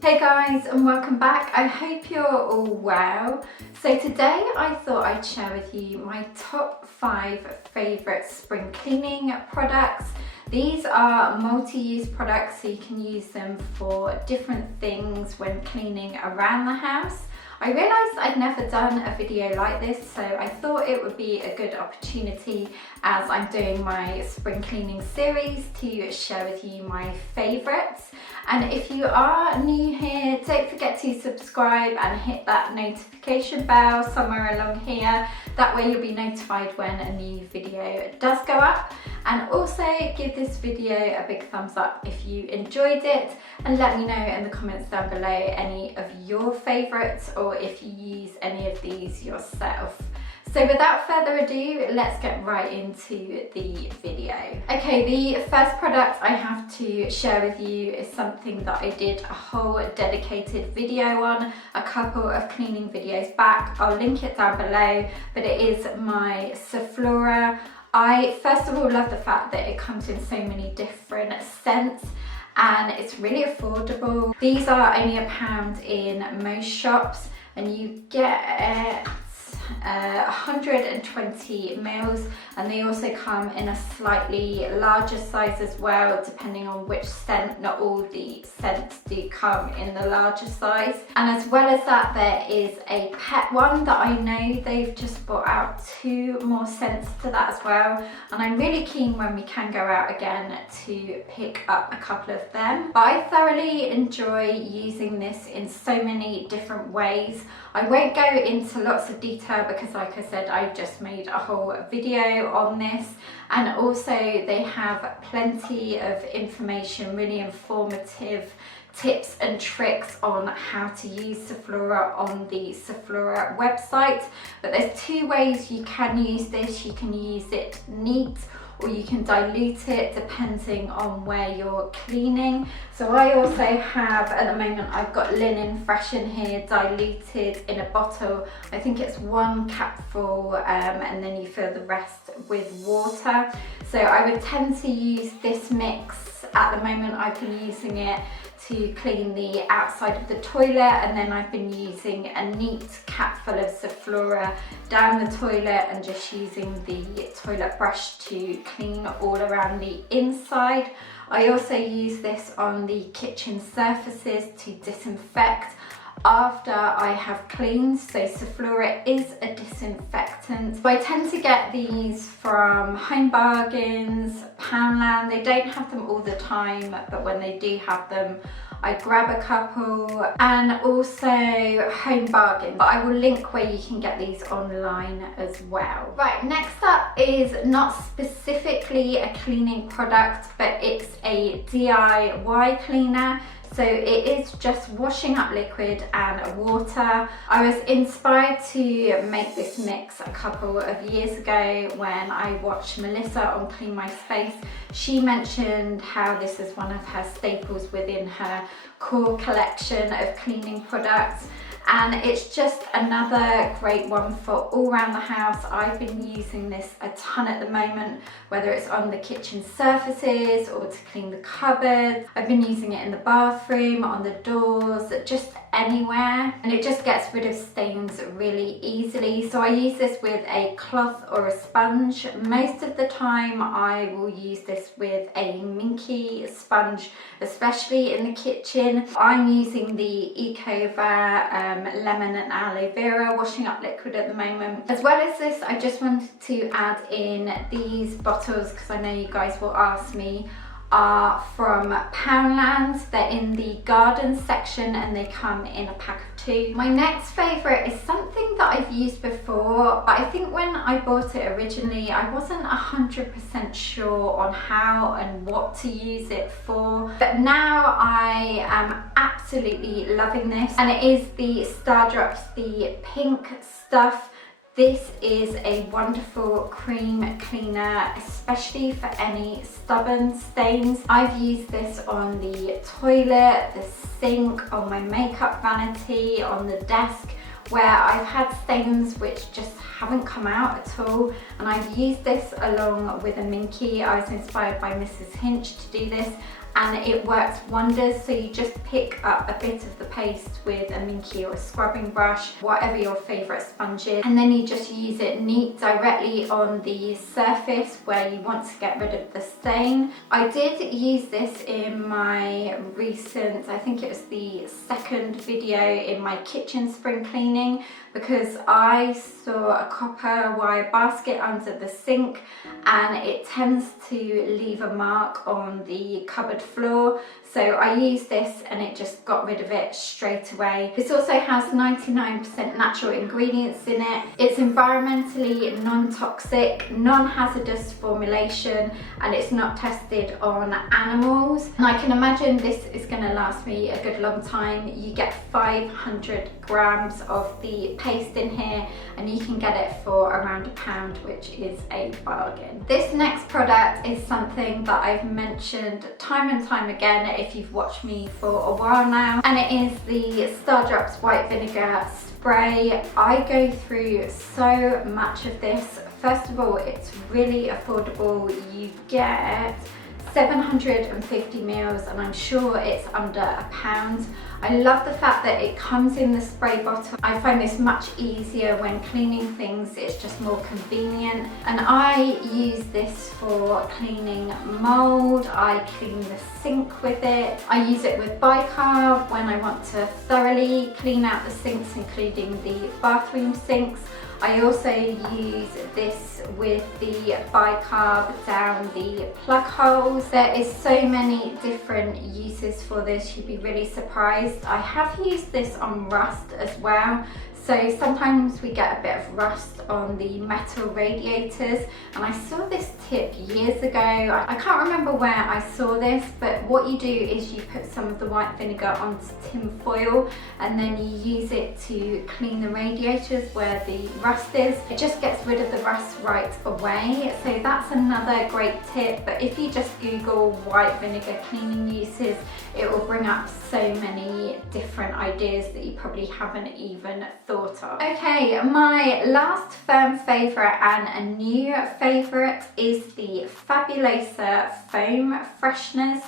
Hey guys, and welcome back. I hope you're all well. So today I thought I'd share with you my top 5 favourite spring cleaning products. These are multi-use products, so you can use them for different things when cleaning around the house. I realised I'd never done a video like this, so I thought it would be a good opportunity as I'm doing my spring cleaning series to share with you my favourites. And if you are new here, don't forget to subscribe and hit that notification bell somewhere along here. That way you'll be notified when a new video does go up. And also give this video a big thumbs up if you enjoyed it, and let me know in the comments down below any of your favourites or if you use any of these yourself. So without further ado, let's get right into the video. Okay, the first product I have to share with you is something that I did a whole dedicated video on a couple of cleaning videos back. I'll link it down below, but it is my Sephora. I first of all love the fact that it comes in so many different scents and it's really affordable. These are only £1 in most shops and you get 120 mils, and they also come in a slightly larger size as well, depending on which scent. Not all the scents do come in the larger size. And as well as that, there is a pet one that I know they've just brought out 2 more scents to that as well, and I'm really keen when we can go out again to pick up a couple of them. But I thoroughly enjoy using this in so many different ways. I won't go into lots of detail because, like I said, I just made a whole video on this, and also they have plenty of information, really informative tips and tricks on how to use Sephora on the Sephora website. But there's 2 ways you can use this. You can use it neat, or you can dilute it depending on where you're cleaning. So I also have, at the moment, I've got linen freshen here, diluted in a bottle. I think it's 1 capful, and then you fill the rest with water. So I would tend to use this mix. At the moment I've been using it to clean the outside of the toilet, and then I've been using a neat cap full of Sephora down the toilet and just using the toilet brush to clean all around the inside. I also use this on the kitchen surfaces to disinfect after I have cleaned. So Sephora is a disinfectant. So I tend to get these from Home Bargains, Poundland. They don't have them all the time, but when they do have them, I grab a couple. And also Home Bargains, but I will link where you can get these online as well. Right, next up is not specifically a cleaning product, but it's a DIY cleaner. So it is just washing up liquid and water. I was inspired to make this mix a couple of years ago when I watched Melissa on Clean My Space. She mentioned how this is one of her staples within her core collection of cleaning products. And it's just another great one for all around the house. I've been using this a ton at the moment, whether it's on the kitchen surfaces or to clean the cupboards. I've been using it in the bathroom, on the doors, just anywhere. And it just gets rid of stains really easily. So I use this with a cloth or a sponge. Most of the time I will use this with a minky sponge, especially in the kitchen. I'm using the Ecover lemon and aloe vera washing up liquid at the moment. As well as this, I just wanted to add in these bottles because I know you guys will ask me, are from Poundland. They're in the garden section and they come in a pack of 2. My next favourite is something that I've used before, but I think when I bought it originally I wasn't 100% sure on how and what to use it for, but now I am absolutely loving this, and it is the Stardrops, the pink stuff. This is a wonderful cream cleaner, especially for any stubborn stains. I've used this on the toilet, the sink, on my makeup vanity, on the desk, where I've had stains which just haven't come out at all, and I've used this along with a minky. I was inspired by Mrs. Hinch to do this, and it works wonders. So you just pick up a bit of the paste with a minky or a scrubbing brush, whatever your favourite sponge is, and then you just use it neat directly on the surface where you want to get rid of the stain. I did use this in my recent, I think it was the second video in my kitchen spring cleaning, because I saw a copper wire basket under the sink and it tends to leave a mark on the cupboard floor. So I used this and it just got rid of it straight away. This also has 99% natural ingredients in it. It's environmentally non-toxic, non-hazardous formulation, and it's not tested on animals. And I can imagine this is going to last me a good long time. You get 500 grams of the paste in here and you can get it for around £1, which is a bargain. This next product is something that I've mentioned time and time again if you've watched me for a while now, and it is the Stardrops white vinegar spray. I go through so much of this. First of all, it's really affordable. You get 750 mils and I'm sure it's under £1. I love the fact that it comes in the spray bottle. I find this much easier when cleaning things. It's just more convenient, and I use this for cleaning mold. I clean the sink with it. I use it with bicarb when I want to thoroughly clean out the sinks, including the bathroom sinks. I also use this with the bicarb down the plug holes. There is so many different uses for this, you'd be really surprised. I have used this on rust as well. So sometimes we get a bit of rust on the metal radiators, and I saw this tip years ago. I can't remember where I saw this, but what you do is you put some of the white vinegar onto tin foil and then you use it to clean the radiators where the rust is. It just gets rid of the rust right away. So that's another great tip, but if you just Google white vinegar cleaning uses, it will bring up so many different ideas that you probably haven't even thought of. Okay, my last firm favourite and a new favourite is the Fabulosa foam fresheners.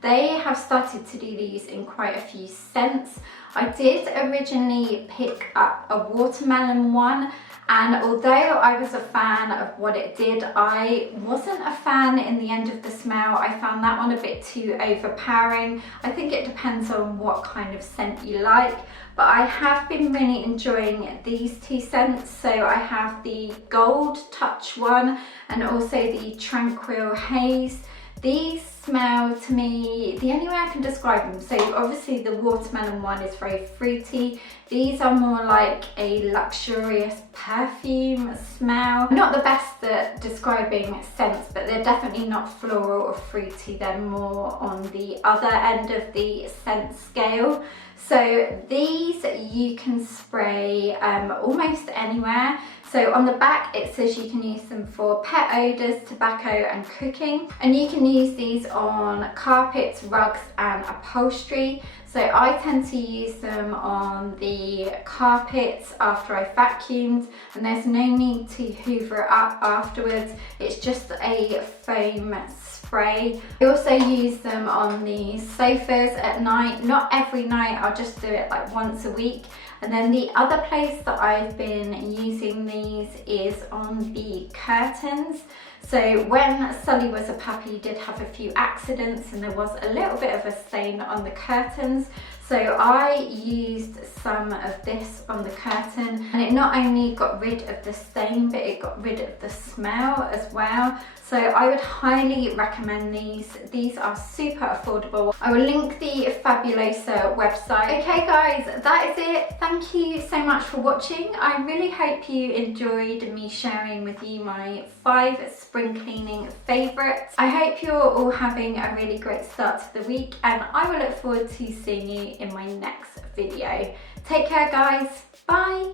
They have started to do these in quite a few scents. I did originally pick up a watermelon one, and although I was a fan of what it did, I wasn't a fan in the end of the smell. I found that one a bit too overpowering. I think it depends on what kind of scent you like, but I have been really enjoying these two scents. So I have the Gold Touch one and also the Tranquil Haze. These smell to me, the only way I can describe them, so obviously the watermelon one is very fruity. These are more like a luxurious perfume smell. Not the best at describing scents, but they're definitely not floral or fruity. They're more on the other end of the scent scale. So these you can spray almost anywhere. So on the back it says you can use them for pet odours, tobacco and cooking. And you can use these on carpets, rugs and upholstery. So I tend to use them on the carpets after I've vacuumed, and there's no need to hoover it up afterwards. It's just a foam spray. I also use them on the sofas at night. Not every night, I'll just do it like once a week. And then the other place that I've been using these is on the curtains. So when Sully was a puppy, he did have a few accidents and there was a little bit of a stain on the curtains. So I used some of this on the curtain, and it not only got rid of the stain, but it got rid of the smell as well. So I would highly recommend these. These are super affordable. I will link the Fabulosa website. Okay guys, that is it. Thank you so much for watching. I really hope you enjoyed me sharing with you my 5 spring cleaning favourites. I hope you're all having a really great start to the week, and I will look forward to seeing you in my next video. Take care guys, bye!